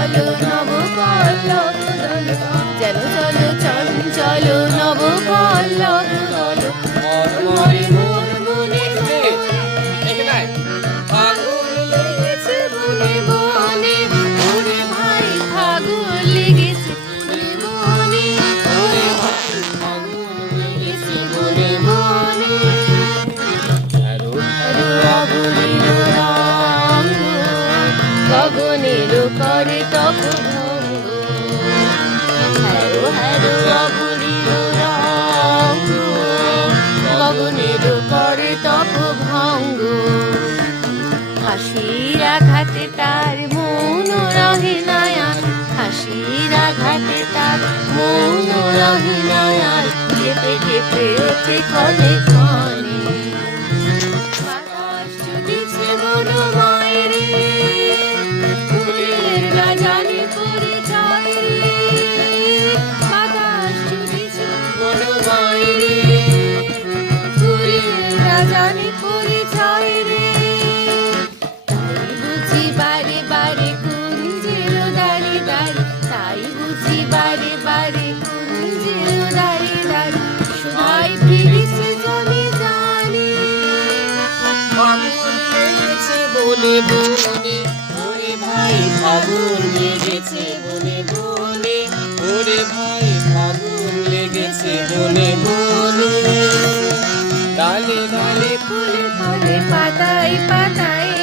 চলো নব কল্লব যেন করে তপ ভঙ্গ হারো হারো অবনীর রঙ্গ গগনের করে তপ ভঙ্গ হাসির আঘাতে তার মন রহে নয়ান হাসির আঘাতে তার মন রহে নয়ান চেপে চেপে ওঠে কলে দাঁড়ে দাঁড়ে তাই বুঝি বারে বারে বনে ওরে ভাই ফাগুন লেগেছে বনে বনে ওরে ভাই ফাগুন লেগেছে বনে ডালে ডালে ফুলে ফুলে, পাতায় পাতায়